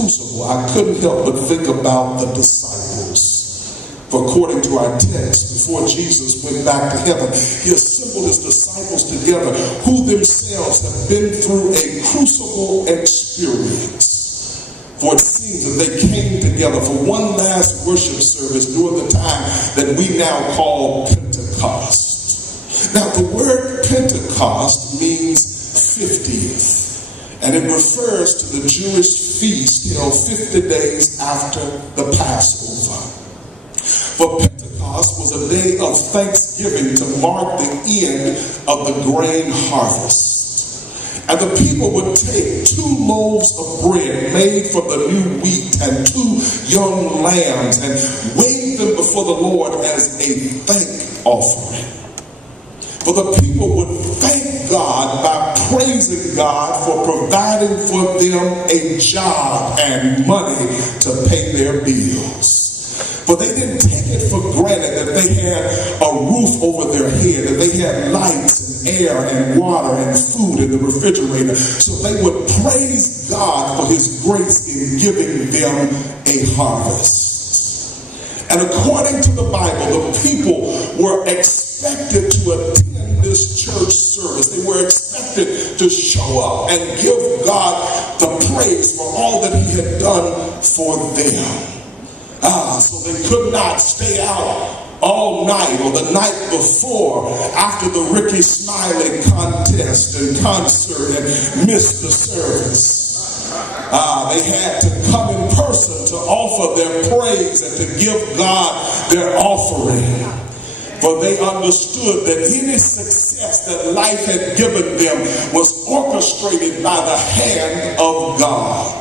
crucible, I couldn't help but think about the disciples. For according to our text, before Jesus went back to heaven, he assembled his disciples together, who themselves have been through a crucible experience. For it seems that they came together for one last worship service during the time that we now call Pentecost. Now, the word Pentecost means 50th, and it refers to the Jewish feast held 50 days after the Passover. For Pentecost was a day of thanksgiving to mark the end of the grain harvest. And the people would take 2 loaves of bread made from the new wheat and 2 young lambs and wave them before the Lord as a thank offering. For the people would thank God by praising God for providing for them a job and money to pay their bills. But they didn't take it for granted that they had a roof over their head, that they had lights and air and water and food in the refrigerator. So they would praise God for his grace in giving them a harvest. And according to the Bible, the people were expected to attend this church service. They were expected to show up and give God the praise for all that he had done for them. So they could not stay out all night or the night before after the Ricky Smiley contest and concert and miss the service. They had to come in person to offer their praise and to give God their offering. For they understood that any success that life had given them was orchestrated by the hand of God.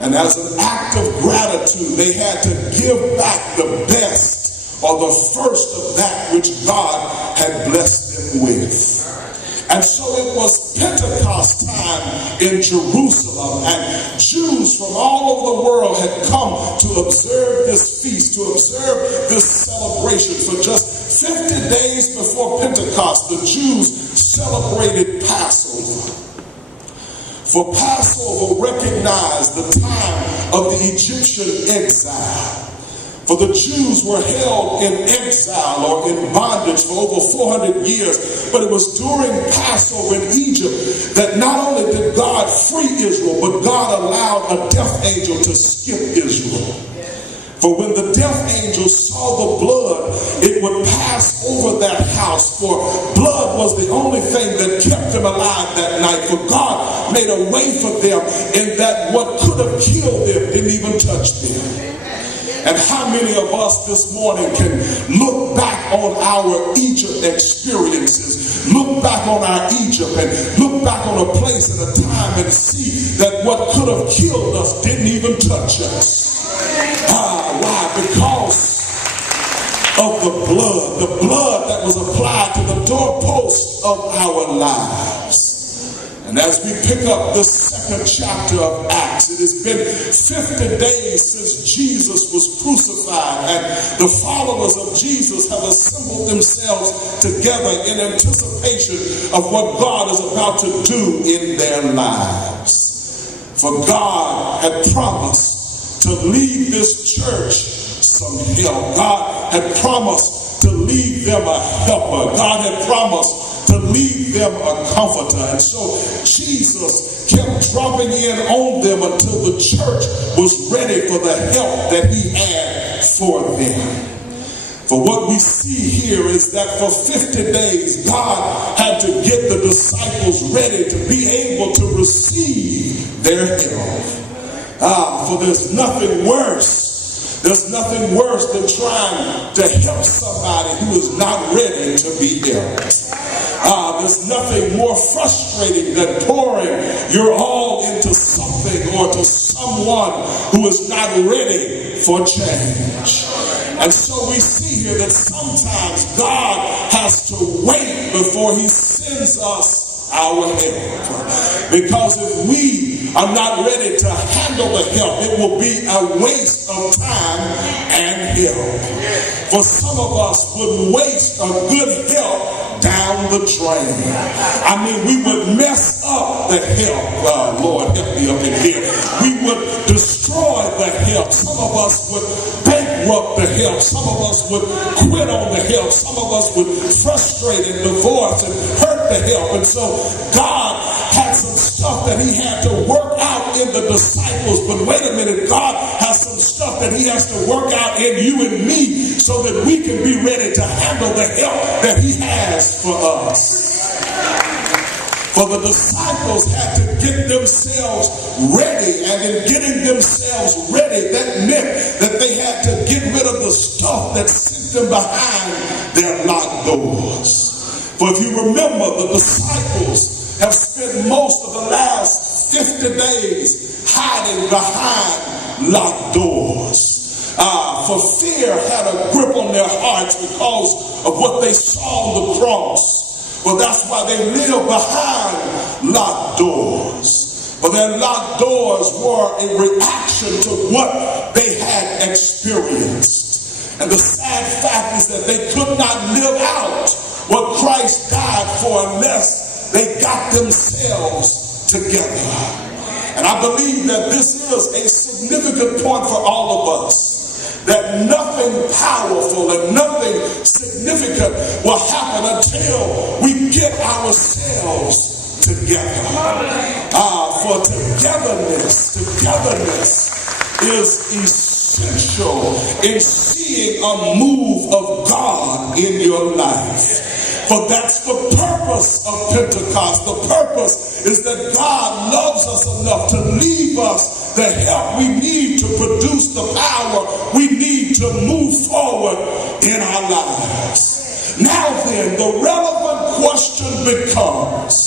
And as an act of gratitude, they had to give back the best or the first of that which God had blessed them with. And so it was Pentecost time in Jerusalem, and Jews from all over the world had come to observe this feast, to observe this celebration. For just 50 days before Pentecost, the Jews celebrated Passover. For Passover recognized the time of the Egyptian exile. For the Jews were held in exile or in bondage for over 400 years. But it was during Passover in Egypt that not only did God free Israel, but God allowed a death angel to skip Israel. For when the death angel saw the blood, it would pass over that house. For blood was the only thing that kept them alive that night. For God made a way for them in that what could have killed them didn't even touch them. And how many of us this morning can look back on our Egypt experiences, look back on our Egypt and look back on a place and a time and see that what could have killed us didn't even touch us? Why? Because of the blood that was applied to the doorpost of our lives. And as we pick up the 2nd chapter of Acts, it has been 50 days since Jesus was crucified, and the followers of Jesus have assembled themselves together in anticipation of what God is about to do in their lives. For God had promised to leave this church some help. God had promised to leave them a helper. God had promised to leave them a comforter. And so Jesus kept dropping in on them until the church was ready for the help that he had for them. For what we see here is that for 50 days, God had to get the disciples ready to be able to receive their help. For there's nothing worse. There's nothing worse than trying to help somebody who is not ready to be helped. There's nothing more frustrating than pouring your all into something or to someone who is not ready for change. And so we see here that sometimes God has to wait before he sends us our help. Because if we are not ready to handle the help, it will be a waste of time and help. For some of us would waste a good help down the drain. I mean, we would mess up the help. Lord, help me up in here. We would destroy the help. Some of us would bankrupt the help. Some of us would quit on the help. Some of us would frustrate and divorce and hurt the help. And so God had some stuff that he had to work out in the disciples. But wait a minute, God has some stuff that he has to work out in you and me so that we can be ready to handle the help that he has for us. For the disciples had to get themselves ready, and in getting themselves ready, that meant that they had to get rid of the stuff that sent them behind their locked doors. For if you remember, the disciples have spent most of the last 50 days hiding behind locked doors. For fear had a grip on their hearts because of what they saw on the cross. Well, that's why they live behind locked doors. But their locked doors were a reaction to what they had experienced. And the sad fact is that they could not live out what Christ died for unless they got themselves together. And I believe that this is a significant point for all of us. That nothing powerful and nothing significant will happen until we get ourselves together. For togetherness is essential in seeing a move of God in your life. For that's the purpose of Pentecost. The purpose is that God loves us enough to leave us the help we need to produce the power we need to move forward in our lives. Now then, the relevant question becomes,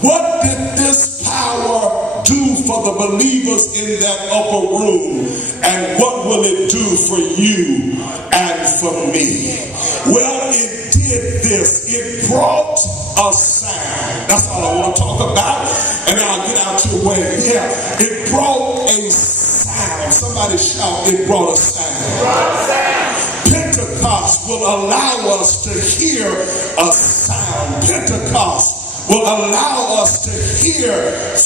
what did this power do for the believers in that upper room? And what will it do for you and for me? Well, it did this. It brought a sound. That's all I want to talk about. And I'll get out your way. Yeah, it brought a sound. Somebody shout, it brought a sound. Pentecost will allow us to hear a sound. Pentecost will allow us to hear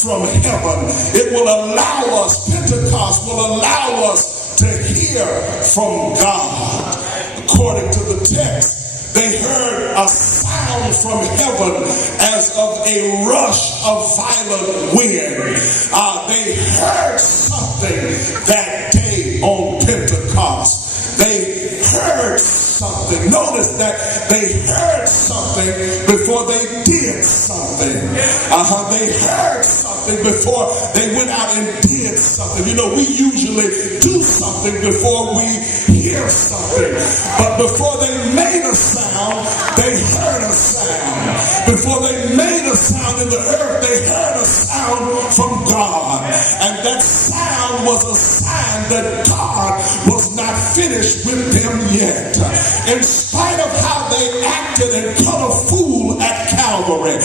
from heaven. It will allow us, Pentecost will allow us to hear from God. According to the text, they heard a sound from heaven as of a rush of violent wind. They heard something that day on Pentecost. They heard something. Notice that they heard something before they did something. They heard something before they went out and did something. You know, we usually do something before we hear something. But before they made a sound, they heard a sound. Before they made a sound in the earth, they heard a sound from God. And that sound was a sign that God was not finished with them yet. In spite of how they acted and cut a fool at Calvary,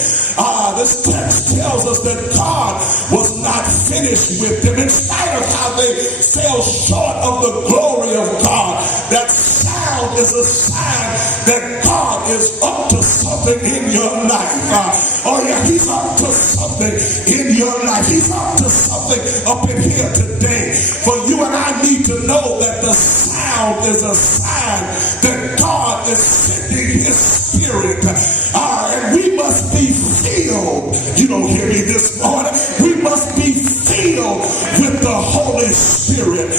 this text tells us that God was not finished with them. In spite of how they fell short of the glory of God, that sound is a sign that God is up to something in your life. Oh yeah, he's up to something in your life. He's up to something up in here today. For you and I need to know that the sound is a sign that God is sending his spirit. And we must be filled. You don't hear me this morning. We must be filled with the Holy Spirit.